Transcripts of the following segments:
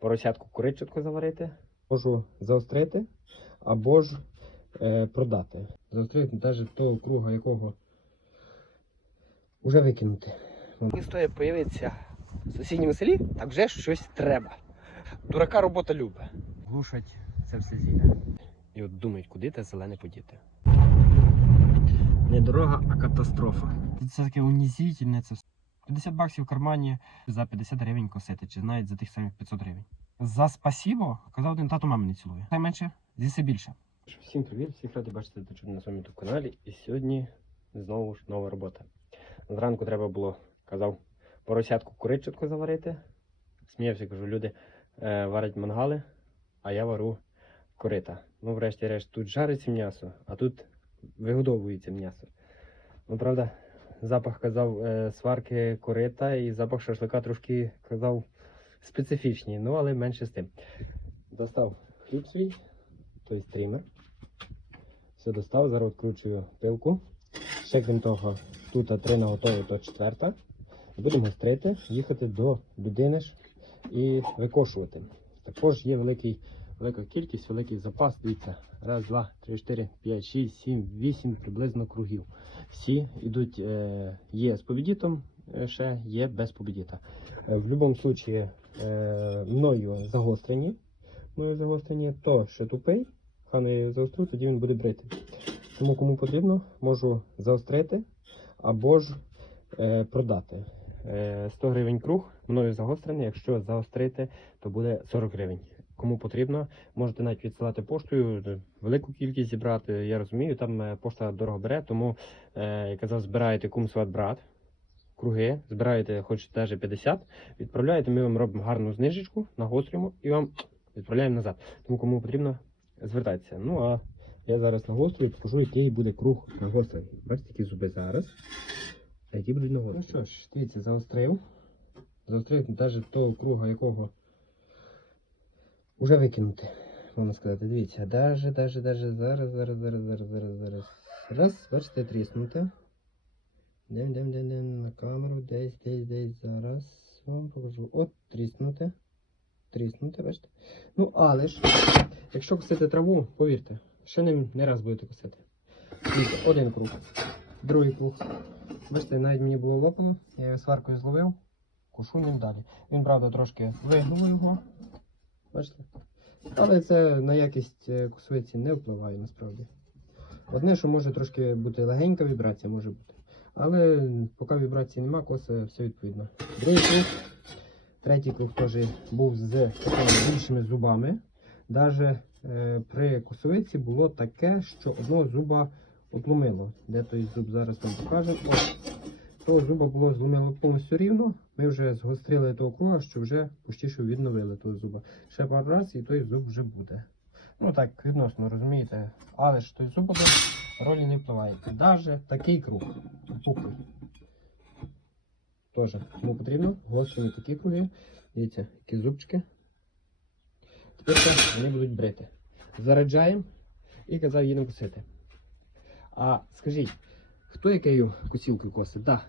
поросятку куричатку заварити. Можу заострити або ж е, продати. Заострити навіть того круга, якого вже викинути. Не стоїть появитися в сусідньому селі, так вже щось треба. Дурака робота любить. Глушать це все зілля. І от думають, куди те зелене подіти. Не дорога, а катастрофа. Це таке унізительне це. 50 баксів в кармані за 50 гривень косити, чи навіть за тих самих 500 гривень. За спасібо, казав один тато мами не цілує. Найменше, з'їси більше. Всім привіт, всіх радий бачити ти на своєму youtube каналі. І сьогодні знову ж нова робота. Зранку треба було, казав, поросятку куричатку заварити. Сміявся, кажу, люди е, варять мангали, а я вару корита. Ну, врешті-решт, тут жариться м'ясо, а тут вигодовується м'ясо. Ну, правда, запах казав е, сварки корита і запах шашлика трошки казав специфічні, ну але менше з тим. Достав хліб свій, той стрімер. Все достав, зараз відкручую пилку. Ще крім того, тут три наготові, то четверта. Будемо гострити, їхати до людини ж і викошувати. Також є великий, велика кількість, великий запас. Дивіться, раз, два, три, чотири, п'ять, шість, сім, вісім приблизно кругів. Всі йдуть, е, є з побідітом, е, ще є без побідіта. Е, в будь-якому випадку мною загострені. Мною загострені, то що тупий, хай не заострю, тоді він буде брити. Тому кому потрібно, можу заострити або ж е, продати. Е, 100 гривень круг, мною загострений. Якщо заострити, то буде 40 гривень. Кому потрібно, можете навіть відсилати поштою, е, велику кількість зібрати. Я розумію, там е, пошта дорого бере, тому е, я казав, збираєте кум брат. Круги, збираєте хоч навіть 50, відправляєте, ми вам робимо гарну знижечку, нагострюємо і вам відправляємо назад. Тому кому потрібно, звертайтеся. Ну а я зараз нагострю і покажу, який буде круг нагострений. Бачите, які зуби зараз. А які будуть нагострені. Ну що ж, дивіться, заострив. Заострив навіть того круга, якого вже викинути. Можна сказати, дивіться, даже, даже, даже, зараз, зараз, зараз, зараз, зараз, зараз. Раз, бачите, тріснути. Дем, дем, дем, дем на камеру, десь, десь, десь, зараз вам покажу. От, тріснути. Тріснути, бачите. Ну, але ж, якщо косити траву, повірте, ще не, не раз будете косити. Дивіться, один круг, другий круг. Бачите, навіть мені було лопано, я його сваркою зловив, кушу ним далі. Він, правда, трошки вигнув його. Бачите? Але це на якість е, косовиці не впливає насправді. Одне, що може трошки бути легенька вібрація, може бути. Але поки вібрації нема, коса все відповідно. Другий круг, третій круг теж був з такими більшими зубами. Даже е, при косовиці було таке, що одного зуба отломило. Де той зуб зараз вам покажемо. Ось. Того зуба було зломило повністю рівно. Ми вже згострили того круга, що вже що відновили того зуба. Ще пару разів і той зуб вже буде. Ну так, відносно, розумієте. Але ж той зуб один ролі не впливає. Даже такий круг. Пухлий. Теж, кому потрібно, гострені такі круги. Дивіться, які зубчики. Тепер вони будуть брити. Заряджаємо і казав, їдемо косити. А скажіть, хто якою косілкою косить? Да,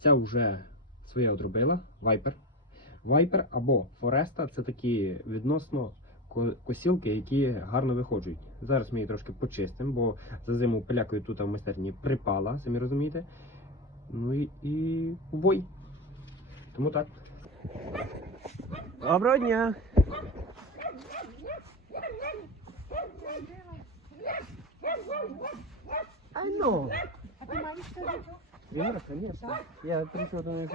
ця вже своє одробила, Viper. Viper або Foresta це такі відносно косілки, які гарно виходжують. Зараз ми їх трошки почистимо, бо за зиму пилякою тут в майстерні припала, самі розумієте. Ну і, і в бой. Тому так. Доброго дня! I know. А ти маєш козачок? Віра, звісно. Я прийшов до них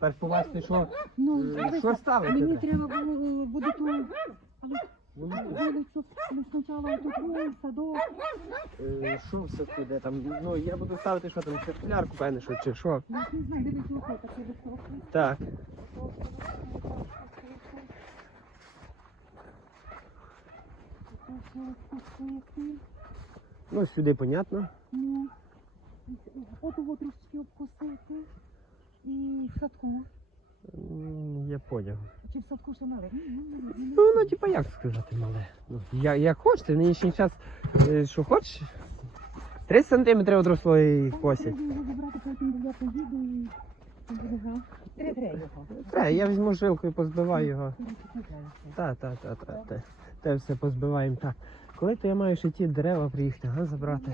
перш побачити, що, Ну, е, дивися, що ставити. мені треба було буде ту вулицю, ну, спочатку тут садок. Е, Що все туди там? Ну, я буду ставити, що там, циркулярку, певне, що чи що. Ж не знаю, дивись, ось так, я. Так. Ну, сюди понятно. Ну, от його трошечки обкосити. І в садку. Я поняв. Чи в садку ще мале? Ну, ну, типа, як сказати, мале. Ну, я, як хочете, в нинішній час, е, що хочеш. 30 сантиметрів одросло і Там косять. треба його забрати, потім я поїду і Ага. Тре-тре його. Треба, я візьму жилку і позбиваю його. Та, та, та, та, та. Те все позбиваємо. Так. Коли то я маю ще ті дерева приїхати, ага, забрати.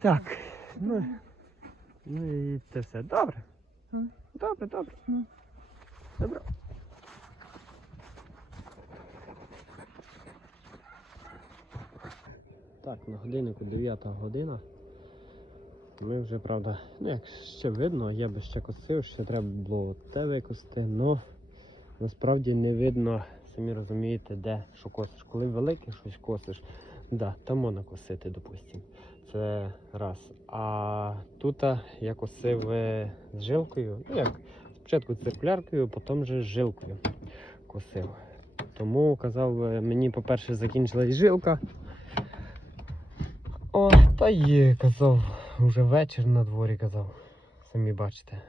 Так. Ну, ну і це все. Добре. Добре, добре. Добре. Так, на годиннику 9 година. Ми вже, правда, ну як ще видно, я би ще косив, ще треба було те викосити, але насправді не видно, самі розумієте, де що косиш. Коли велике щось косиш, да, там можна косити, допустимо. Це раз. А тут я косив е, з жилкою, ну як спочатку циркуляркою, потім вже з жилкою косив. Тому казав, е, мені, по-перше, закінчилась жилка. О, та є, казав, вже вечір на дворі казав. Самі бачите.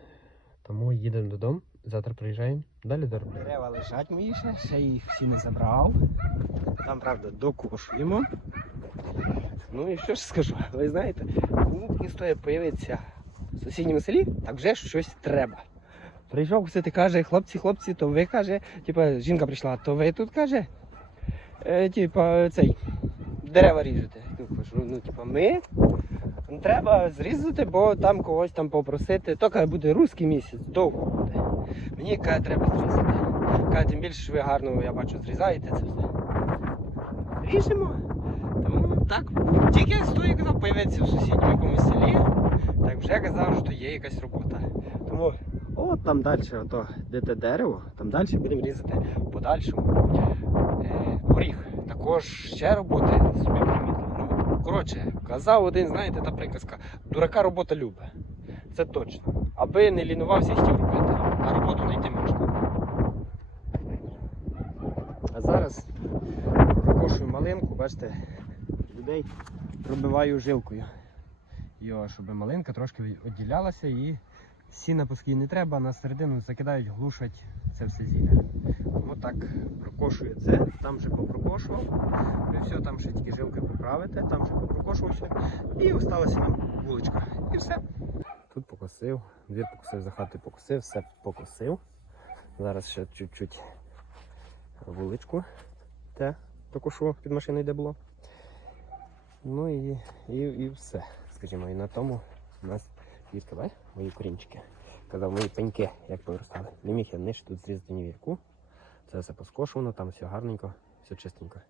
Тому їдемо додому, завтра приїжджаємо, далі до роботи. Дерева лежать мої ще, ще їх всі не забрав. Там, правда, докушуємо. Ну і що ж скажу, ви знаєте, кому б не стоїть появитися в сусідньому селі, так вже щось треба. Прийшов кусити, каже, хлопці, хлопці, то ви каже, типа жінка прийшла, то ви тут каже, е, типа цей, дерева ріжете. Ну, ну, типа, ми ну, треба зрізати, бо там когось там попросити. То каже, буде русський місяць, довго буде. Мені каже, треба зрізати. Каже, тим більше ви гарно, я бачу, зрізаєте це все. Ріжемо. Так, тільки я казав, появиться в сусідньому якомусь селі, так вже казав, що є якась робота. Тому от там далі, ото, де те дерево, там далі будемо різати подальшому. Е, горіх. Також ще роботи собі примітив. Ну, коротше, казав один, знаєте, та приказка, дурака робота любить. Це точно. Аби не лінувався і хотів робити, а роботу знайти можна. А зараз прокошую малинку, бачите, людей пробиваю жилкою. Йо, щоб малинка трошки відділялася і сіна пуски не треба, на середину закидають, глушать це все зілля. Тому так прокошую це, там вже попрокошував. І все, там ще тільки жилки поправити, там ще попрокошував все. І осталася нам вуличка. І все. Тут покосив, двір покосив, за хатою покосив, все покосив. Зараз ще чуть-чуть вуличку. Те докошу під машиною, де було. Ну і, і, і все. Скажімо, і на тому у нас бач, мої корінчики. Казав, мої пеньки, як повиростали. Не міг я нижче тут зрізати ні вірку. Це все поскошувано, там все гарненько, все чистенько.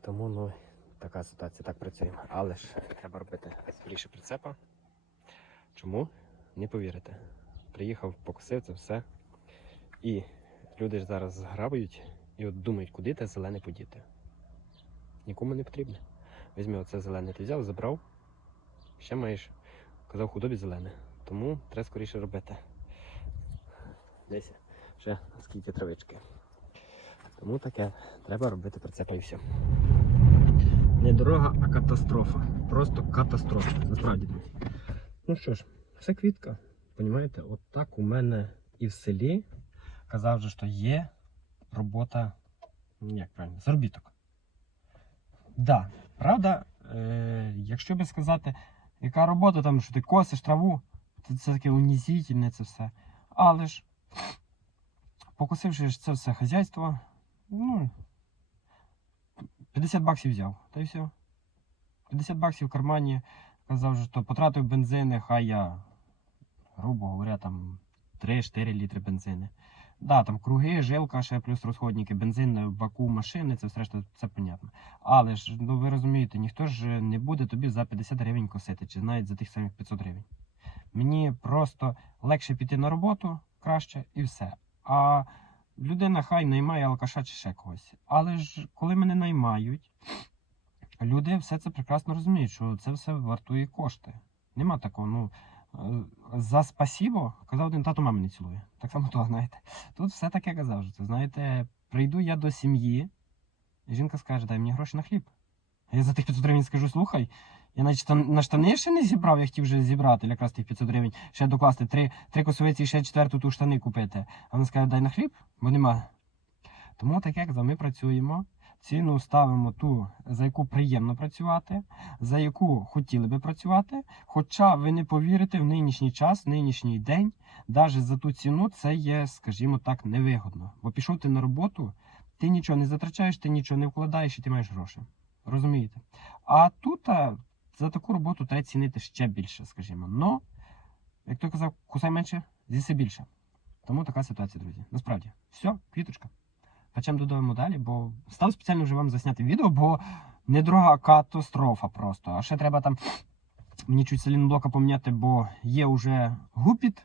Тому ну, така ситуація, так працюємо. Але ж треба робити скоріше прицепа. Чому? Не повірите. Приїхав, покосив це все. І люди ж зараз зграбують і от думають, куди те зелене подіти. Нікому не потрібне. Візьми оце зелене, ти взяв, забрав. Ще маєш, казав, худобі зелене. Тому треба скоріше робити. Десь ще скільки травички. Тому таке, треба робити прицепа і все. Не дорога, а катастрофа. Просто катастрофа. Насправді. Ну що ж, це квітка. Понімаєте, от так у мене і в селі казав же, що є робота, ну, як правильно, заробіток. Да, правда, е, якщо би сказати, яка робота там, що ти косиш траву, то це таке унізительне це все. Але ж, покосивши це все хазяйство, ну, 50 баксів взяв, та й все. 50 баксів в кармані, казав, що потратив бензини, хай я, грубо говоря, там 3-4 літри бензини. Да, там круги, жилка, ще плюс розходники, бензин баку машини, це все решта, це понятно. Але ж, ну ви розумієте, ніхто ж не буде тобі за 50 гривень косити, чи навіть за тих самих 500 гривень. Мені просто легше піти на роботу краще і все. А людина хай наймає алкаша чи ще когось. Але ж коли мене наймають, люди все це прекрасно розуміють, що це все вартує кошти. Нема такого, ну. Е, За спасібо, казав один тато мами не цілує. Так само то, знаєте. Тут все таке казав, що це, знаєте, прийду я до сім'ї, і жінка скаже, дай мені гроші на хліб. А я за тих 500 гривень скажу, слухай, я навіть на штани ще не зібрав, я хотів вже зібрати, якраз тих 500 гривень, ще докласти три, три косовиці і ще четверту ту штани купити. А вона скаже, дай на хліб, бо нема. Тому таке казав, ми працюємо. Ціну ставимо ту, за яку приємно працювати, за яку хотіли би працювати. Хоча ви не повірите, в нинішній час, нинішній день, навіть за ту ціну це є, скажімо так, невигодно. Бо пішов ти на роботу, ти нічого не затрачаєш, ти нічого не вкладаєш і ти маєш гроші. Розумієте? А тут а, за таку роботу треба цінити ще більше, скажімо. Но, як той казав, кусай менше, з'їси більше. Тому така ситуація, друзі. Насправді, все, квіточка. Печем додому далі, бо став спеціально вже вам засняти відео, бо недорога катастрофа просто. А ще треба там мені чуть салінблока поміняти, бо є вже гупіт,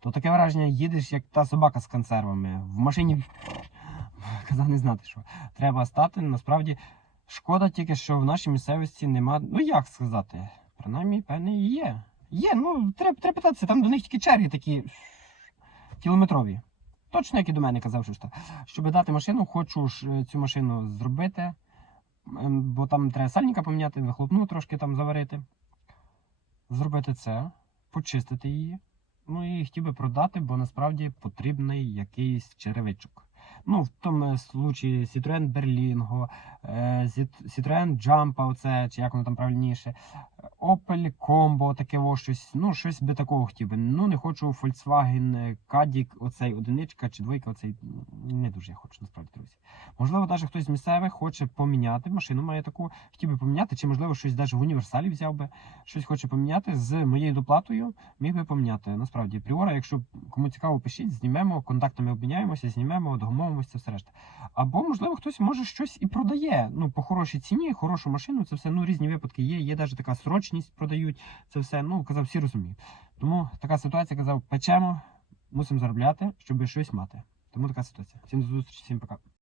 то таке враження, їдеш як та собака з консервами. В машині казав не знати, що треба стати. Насправді шкода тільки, що в нашій місцевості нема. Ну як сказати, принаймні, певне, є. Є, ну треба, треба питатися, там до них тільки черги такі кілометрові. Точно, як і до мене казав, що. Щоб дати машину, хочу ж е, цю машину зробити, ем, бо там треба сальника поміняти, вихлопну трошки там заварити. Зробити це, почистити її. Ну і хотів би продати, бо насправді потрібний якийсь черевичок. Ну, в тому случаї Citroen Berlingo, е, Cit- Citroen Jumpa, оце, чи як воно там правильніше, Opel Combo, таке во щось. Ну, щось би такого хотів би. Ну, не хочу Volkswagen Caddy, оцей одиничка чи двойка, оцей не дуже я хочу, насправді, друзі. Можливо, навіть хтось з місцевих хоче поміняти. Машину має таку, хотів би поміняти, чи можливо щось навіть в універсалі взяв би, щось хоче поміняти з моєю доплатою, міг би поміняти. Насправді, Пріора, якщо кому цікаво, пишіть, знімемо, контактами обміняємося, знімемо, домовимося, це все решта. Або, можливо, хтось може щось і продає. Ну, по хорошій ціні, хорошу машину, це все ну різні випадки є. Є навіть така срочність продають. Це все, ну казав, всі розуміють. Тому така ситуація казав, печемо, мусимо заробляти, щоб щось мати. Тому така ситуація. Всім до зустрічі, всім пока.